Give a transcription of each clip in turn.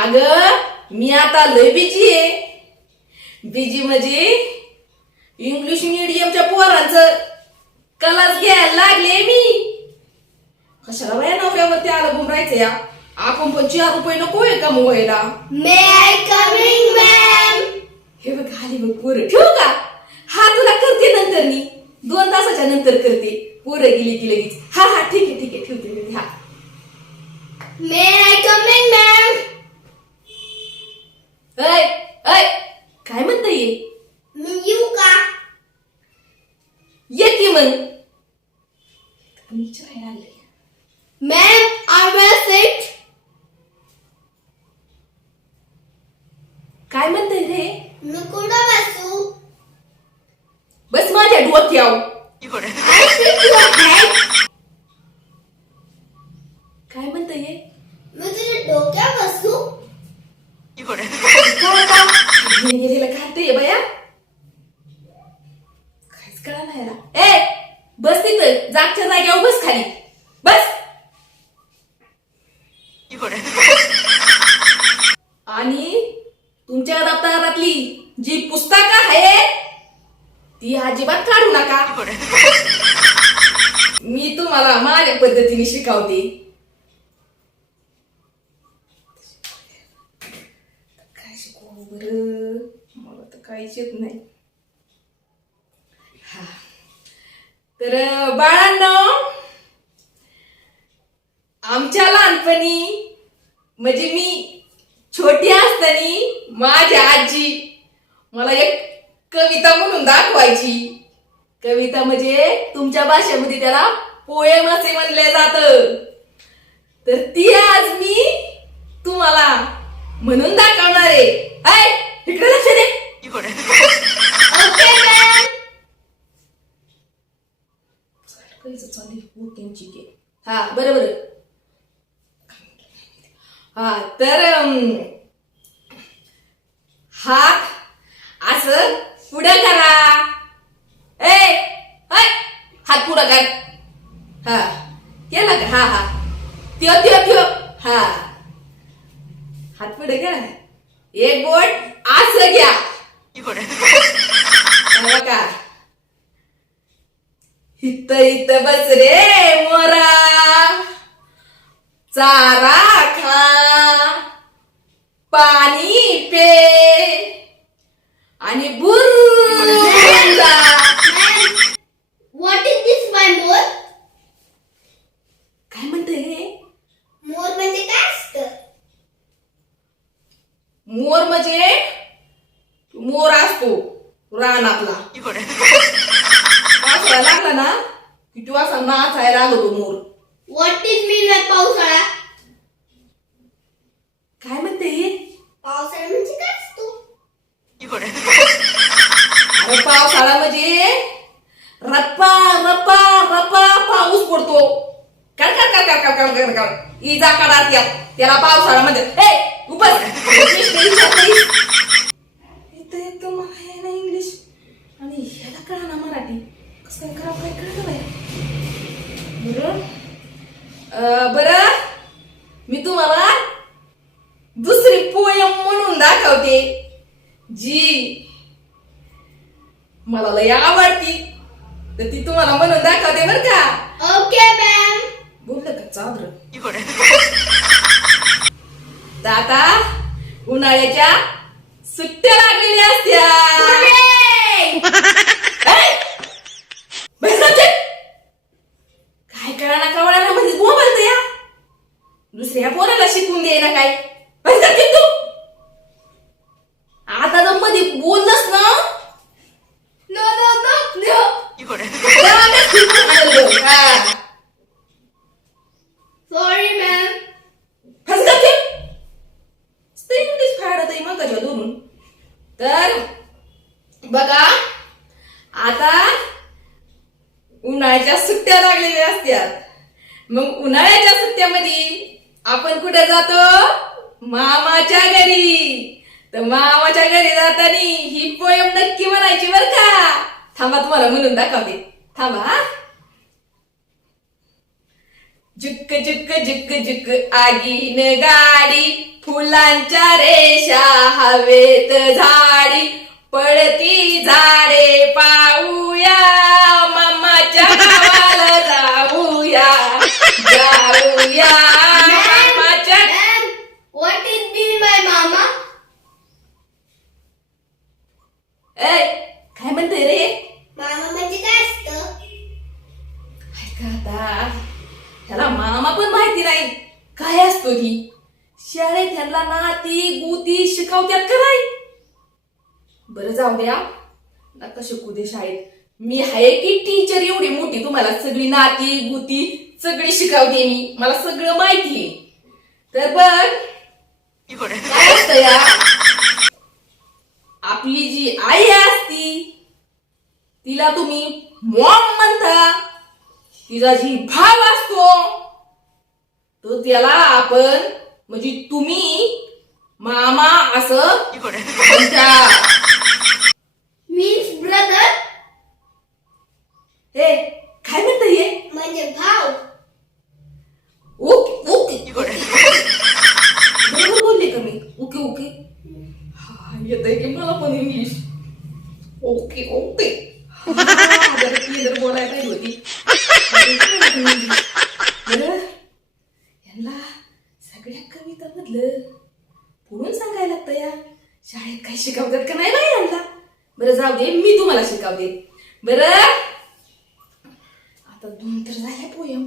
अग मी आता लय बिजी आहे. बिजी म्हणजे इंग्लिश मिडियमच्या पोरांचं कलास घ्यायला लागले मी. कशाला बाया नवऱ्यावरती अवलंबून राहायचं या? आपण पण चार रुपये नको आहे का मोबाईलला May I come in, ma'am? हे बघ आली बघ पोरं. ठेवू का? हा तुला करते नंतर मी. दोन तासाच्या नंतर करते. पोरं गेली की लगेच. हा हा ठीक आहे ठीक आहे. ठेवते हा. I come in, ma'am? ऐ ऐ काय म्हणता ये मी येऊ का ये की मग मी विचारायला आले मॅम I will sit. काय म्हणताय रे मी कुठं बसू बस माझ्या डोक्याव I sit your head. काय म्हणताय हे? मी तुझ्या डोक्यात बसू काय आता? हे गेलेलं खाते बया काहीच कळा नाही याला. ए बस तिथं जागच्या जाग्यावर बस खाली बस आणि तुमच्या दप्तरातली जी पुस्तकं आहे ती अजिबात काढू नका. मी तुम्हाला माझ्या पद्धतीने शिकवते. काय शिकवू बर? मला तर काहीच येत नाही. हा. तर बाळांनो आमच्या लहानपणी म्हणजे मी छोटी असताना माझी आजी मला एक कविता म्हणून दाखवायची. कविता म्हणजे तुमच्या भाषेमध्ये त्याला पोएम असे म्हणले जात. तर ती आज मी तुम्हाला म्हणून दाखवणार आहे. इकडे लक्ष दे. हा बरं बरं. हा तर हात असं पुढं करा. ए हात पुढं कर. हा केला का? हा हा. त्यो त्यो त्यो हा. हात पुढे करा एक बोट असं घ्या. का इथं हित बस रे मोरा. चारा. पाणी पे. आणि बुर जा. Ma'am, what is this my more? काय म्हणते रे मोर म्हणजे काय असतं? मोर म्हणजे मोर असतो रानातला. पावसाळा लागला ना की तू असा नाचायला लागतो मोर. Is mean by पावसाळा? काय म्हणते हे? पावसाळा म्हणजे काय असतो? अरे पावसाळा म्हणजे रप्पा रप्पा रप्पा पाऊस पडतो. काय काय काय काय काय काय काय इजा काढात या. त्याला पावसाळा म्हणजे ए उपस इथं येतो मला हे ना इंग्लिश आणि ह्याला कळा ना मराठी. कसं काय करा काय कळलं बाया बरं? अं, बरं? मी तुम्हाला पोयम म्हणून दाखवते. जी मला लय आवडती. तर ती तुम्हाला म्हणून दाखवते बर का. ओके मॅम बोललं का चादर? तर आता उन्हाळ्याच्या सुट्ट्या लागलेल्या असत्या. काय कळा ना कळा ना म्हणजे मोबाईल तर या. दुसऱ्या पोराला शिकून दे ना काय बाहेर जाते तू आता जर मध्ये बोललंस ना नो नो नो नो त्यावेळेस शिकून आलं. हा. सॉरी मॅम हसतात ते स्त्री इंग्लिश फाडत आहे मग कशा दोन तर बघा. आता उन्हाळ्याच्या सुट्ट्या लागलेल्या असत्या मग उन्हाळ्याच्या सुट्ट्यामध्ये आपण कुठे जातो? मामाच्या घरी. तर मामाच्या घरी जाताना ही पोयम नक्की म्हणायची बर का. थांबा तुम्हाला म्हणून दाखवते. थांबा जुक जुक जुक जुक आगीन गाडी फुल फुलांच्या रेषा हवेत झाडी पळती झाडे पाहूया मामाच्या गावाला जाऊया जाऊया मामाच्या what is mama? ए काय म्हणते रे? मामा म्हणजे काय असतं? ऐका आता. मामा पण माहिती नाही. काय असतो ती शाळेत त्यांना नाती गुती शिकवत्यात नाही? बरं जाऊ द्या. नका शिकू दे शाळेत. मी आहे की टीचर एवढी मोठी तुम्हाला सगळी नाती गुती सगळी शिकवते मी. मला सगळं माहिती आहे. तर बघ काय असतं या? आपली जी आई असती तिला तुम्ही मॉम म्हणता. तिचा जी भाव असतो तो त्याला आपण म्हणजे तुम्ही मामा असं मीन्स ब्रदर हे काय म्हणता ये म्हणजे भाव ओके ओके. बरोबर बोलले का मी? Okay okay. हा येत आहे की मला पण इंग्लिश ओके ओके. हा, बोलायला पाहिजे होती बरं, यांना सगळ्या कविता मधलं पुढून सांगायला लागतं या शाळेत काय शिकवतात का? नाही बाई यांना? बरं जाऊ दे मी तुम्हाला शिकवते बरं? आता दोन तर झाल्या पोयम.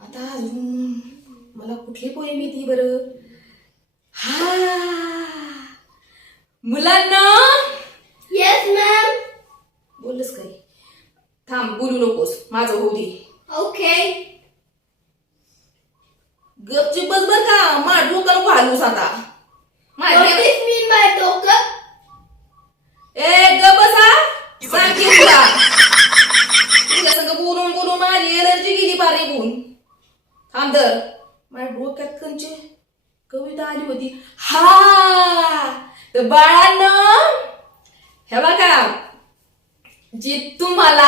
आता अजून मला कुठली पोयम येते बरं? हा. मुलांना? येस मॅम बोललंस काय थांब बोलू नकोस. माझं होऊ दे. ओके गपची बस बर का. मा डोकं नको हलवूस आता what माझ्या is mean by डोकं ए ग बसा सांग की तुला तुझ्या संग बोलून बोलून माझी एनर्जी गेली बारे गुण थांब तर माझ्या डोक्यात कंचे कविता आली होती हा तर बाळांनो हे बघा. जी तुम्हाला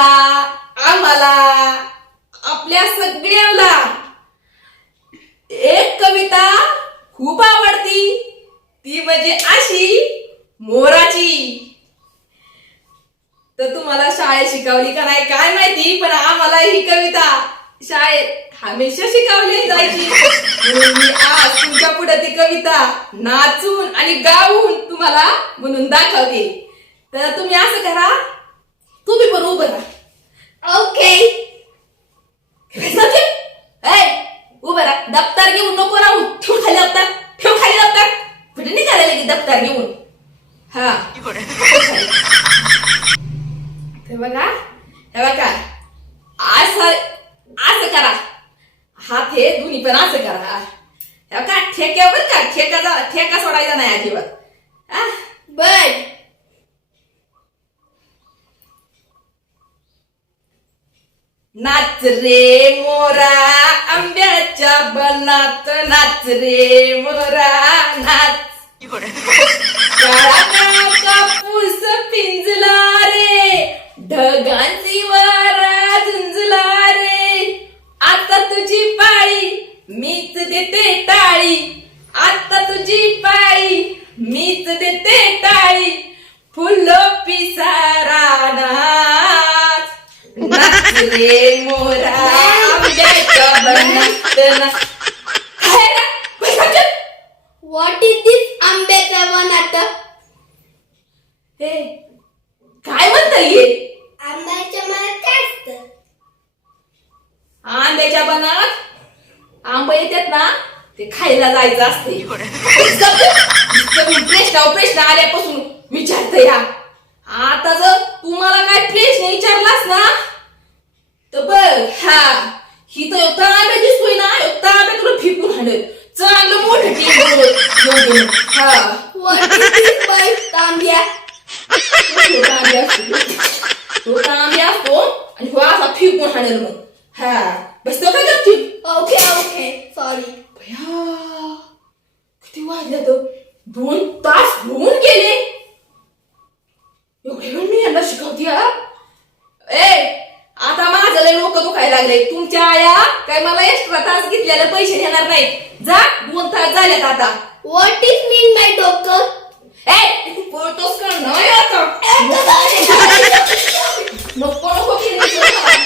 आम्हाला आपल्या सगळ्यांना एक कविता खूप आवडती. ती म्हणजे अशी मोराची. तर तुम्हाला शाळेत शिकवली का नाही काय माहिती पण आम्हाला ही कविता शाळेत हमेशा शिकवली जायची. म्हणून मी आज तुमच्यापुढे ती कविता नाचून आणि गाऊन तुम्हाला म्हणून दाखवते. तर तुम्ही असं करा. तुम्ही पण उभं राहा. ओके समजेल? ऐ, उभं राहा दप्तर घेऊन नको राहू ठेव खाली दप्तर ठेव खाली दप्तर कुठे निघालेलं की दप्तर घेऊन हा हे बघा हे बघा असं असं करा हात हे दोन्ही पण असं करा हे बघा ठेक्यावर का ठेका जा ठेका हा बट नाच रे मोरा आंब्याच्या बनात नाच रे मोरा नाच. कापूस नाच रे मोरा आंब्याच्या बनात नाच काय रे? पैशाचे? व्हॉट इज दिस आंब्याचा बनाट हे काय म्हणता ये आंब्याच्या मनात काय असतं आंब्याच्या बनात आंबा येतात ना ते खायला जायचं असते प्रश्न प्रश्न आल्यापासून विचारत या आता जर तुम्हाला काय प्रश्न विचारलास ना तर बघ हा ही तर तांब्या दिसतोय ना तांब्या तुला फिकून हाणल चांगलं मोठं टेबल हा. तांब्या. तो तांब्या तो तांब्या असतो आणि हो असा फिकून हाणल मग. हा. बसतो काय गपचूप? Okay okay. सॉरी भया किती वाजल्या तर? दोन तास होऊन गेले. एवढे वेळ मी यांना शिकवते हा? डोकं दुखायला लागले तुमच्या आया काय मला एक्स्ट्रा तास घेतलेले पैसे घेणार नाही जा दोन तास झालेत आता व्हॉट इज मीन माय डोकं ए आता नको नको